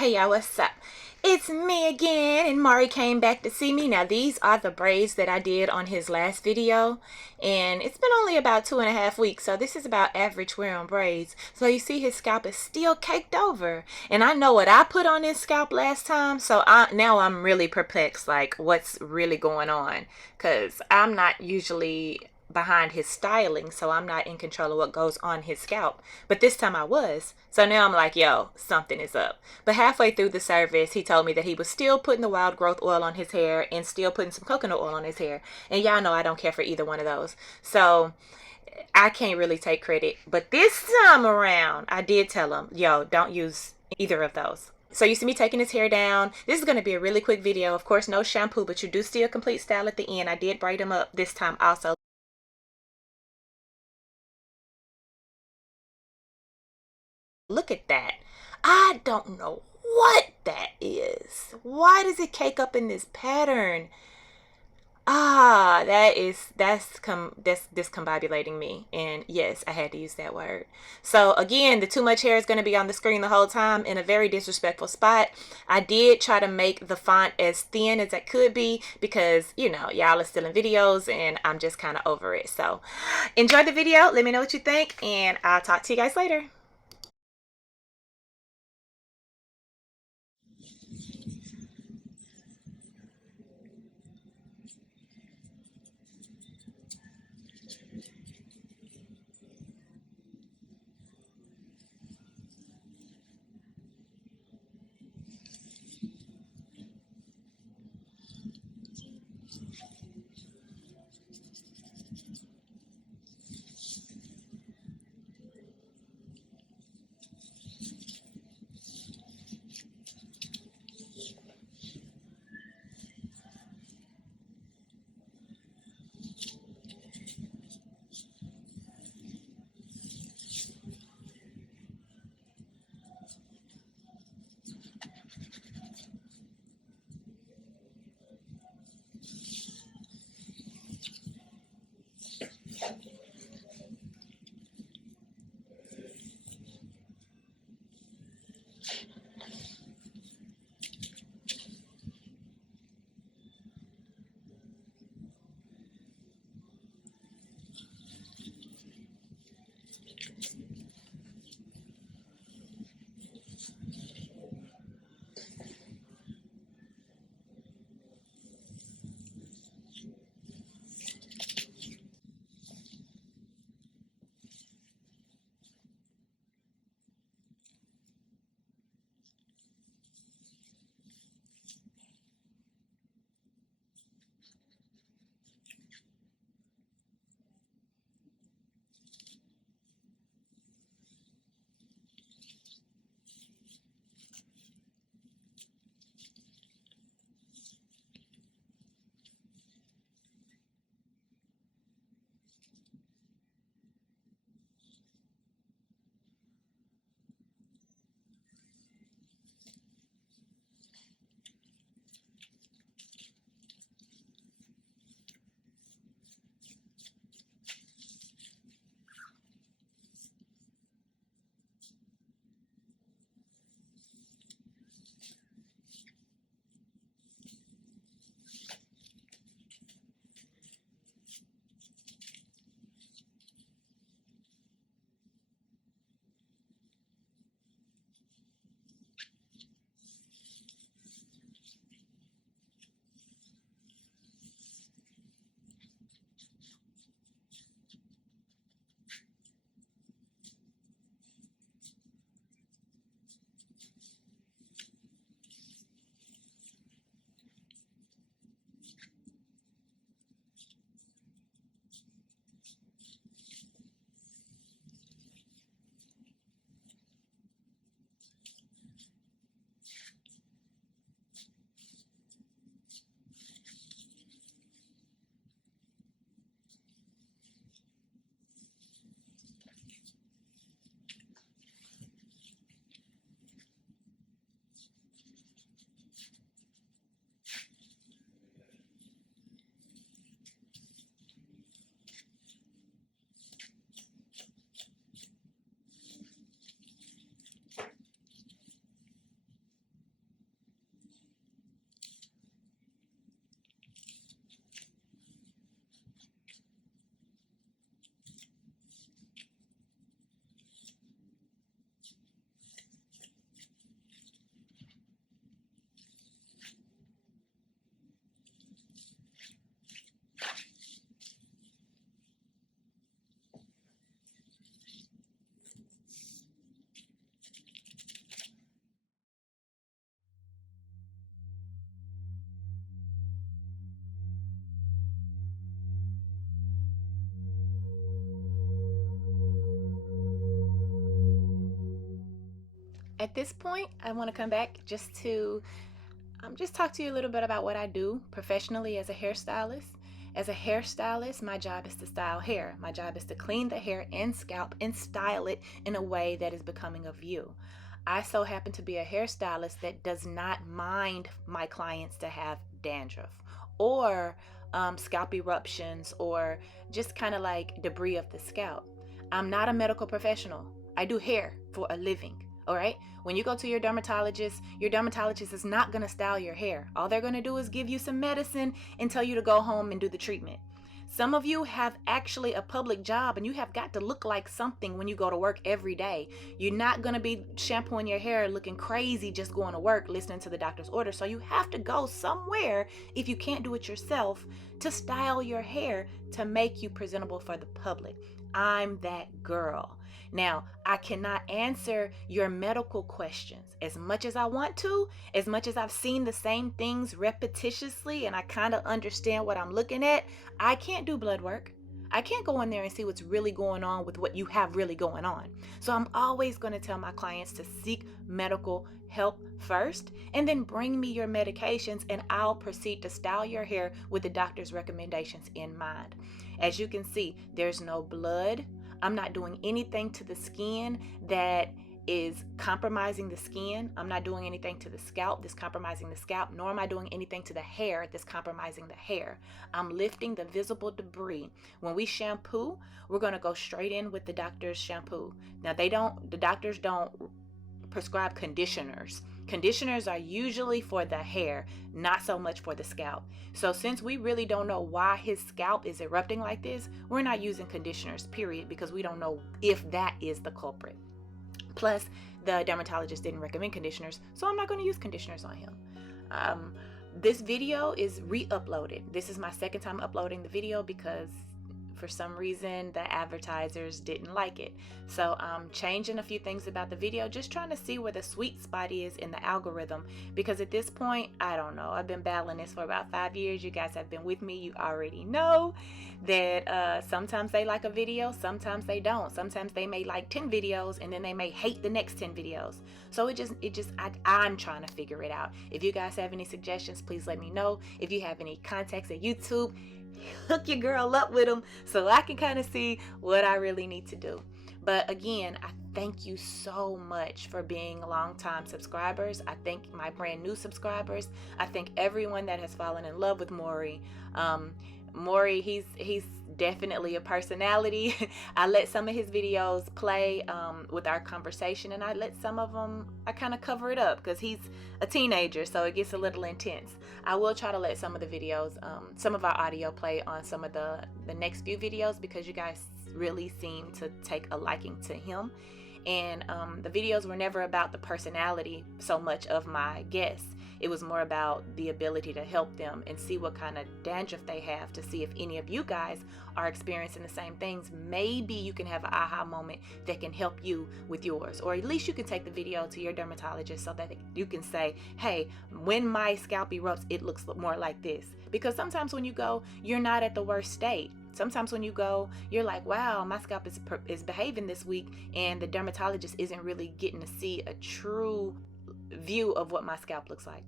Hey y'all, what's up? It's me again, and Mari came back to see me. Now these are the braids that I did on his last video, and it's been only about 2.5 weeks, so this is about average wear on braids. So you see his scalp is still caked over, and I know what I put on his scalp last time, so now I'm really perplexed, like what's really going on, because I'm not usually behind his styling, so I'm not in control of what goes on his scalp, but this time I was. So now I'm like, yo, something is up. But halfway through the service, he told me that he was still putting the wild growth oil on his hair and still putting some coconut oil on his hair, and y'all know I don't care for either one of those, so I can't really take credit. But this time around, I did tell him, yo, don't use either of those. So you see me taking his hair down. This is going to be a really quick video. Of course, no shampoo, but you do see a complete style at the end. I did braid him up this time also. Look at that. I don't know what that is. Why does it cake up in this pattern? That's discombobulating me. And yes, I had to use that word. So again, the too much hair is going to be on the screen the whole time in a very disrespectful spot. I did try to make the font as thin as it could be because, you know, y'all are still in videos and I'm just kind of over it. So enjoy the video. Let me know what you think, and I'll talk to you guys later. At this point, I want to come back just to just talk to you a little bit about what I do professionally as a hairstylist. As a hairstylist, my job is to style hair. My job is to clean the hair and scalp and style it in a way that is becoming of you. I so happen to be a hairstylist that does not mind my clients to have dandruff or scalp eruptions or just kind of like debris of the scalp. I'm not a medical professional. I do hair for a living. All right. When you go to your dermatologist is not going to style your hair. All they're going to do is give you some medicine and tell you to go home and do the treatment. Some of you have actually a public job and you have got to look like something when you go to work every day. You're not going to be shampooing your hair looking crazy just going to work, listening to the doctor's order. So you have to go somewhere, if you can't do it yourself, to style your hair to make you presentable for the public. I'm that girl. Now, I cannot answer your medical questions as much as I want to, as much as I've seen the same things repetitiously and I kind of understand what I'm looking at. I can't do blood work. I can't go in there and see what's really going on with what you have really going on. So I'm always going to tell my clients to seek medical help first and then bring me your medications and I'll proceed to style your hair with the doctor's recommendations in mind. As you can see, there's no blood. I'm not doing anything to the skin that is compromising the skin. I'm not doing anything to the scalp that's compromising the scalp, nor am I doing anything to the hair that's compromising the hair. I'm lifting the visible debris. When we shampoo, we're going to go straight in with the doctor's shampoo. Now the doctors don't prescribe conditioners. Conditioners are usually for the hair, not so much for the scalp. So since we really don't know why his scalp is erupting like this, we're not using conditioners, period, because we don't know if that is the culprit. Plus, the dermatologist didn't recommend conditioners, so I'm not going to use conditioners on him. This video is re-uploaded. This is my second time uploading the video because for some reason the advertisers didn't like it. So I'm changing a few things about the video, just trying to see where the sweet spot is in the algorithm, because at this point, I don't know. I've been battling this for about 5 years. You guys have been with me. You already know that sometimes they like a video, sometimes they don't. Sometimes they may like 10 videos and then they may hate the next 10 videos. So I'm trying to figure it out. If you guys have any suggestions, please let me know. If you have any contacts at YouTube, hook your girl up with them so I can kind of see what I really need to do. But again, I thank you so much for being longtime subscribers. I thank my brand new subscribers. I thank everyone that has fallen in love with Maury. Maury, he's definitely a personality. I let some of his videos play with our conversation, and I let some of them, I kind of cover it up because he's a teenager, so it gets a little intense. I will try to let some of the videos, some of our audio play on some of the next few videos because you guys really seem to take a liking to him. And the videos were never about the personality so much of my guests. It was more about the ability to help them and see what kind of dandruff they have, to see if any of you guys are experiencing the same things. Maybe you can have an aha moment that can help you with yours, or at least you can take the video to your dermatologist so that you can say, hey, when my scalp erupts, it looks more like this. Because sometimes when you go, you're not at the worst state. Sometimes when you go, you're like, wow, my scalp is behaving this week, and the dermatologist isn't really getting to see a true view of what my scalp looks like.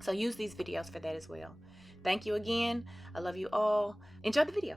So use these videos for that as well. Thank you again. I love you all. Enjoy the video.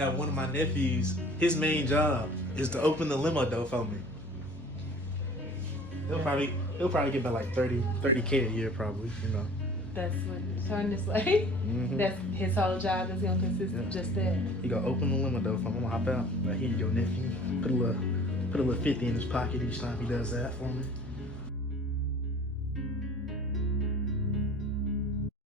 have one of my nephews. His main job is to open the limo door for me. He'll probably get about like 30K a year, probably. You know. That's what turn this way. That's his whole job is gonna consist of just that. He gonna open the limo door for me. I'm gonna hop out. Like, here you go, nephew. Put a little 50 in his pocket each time he does that for me.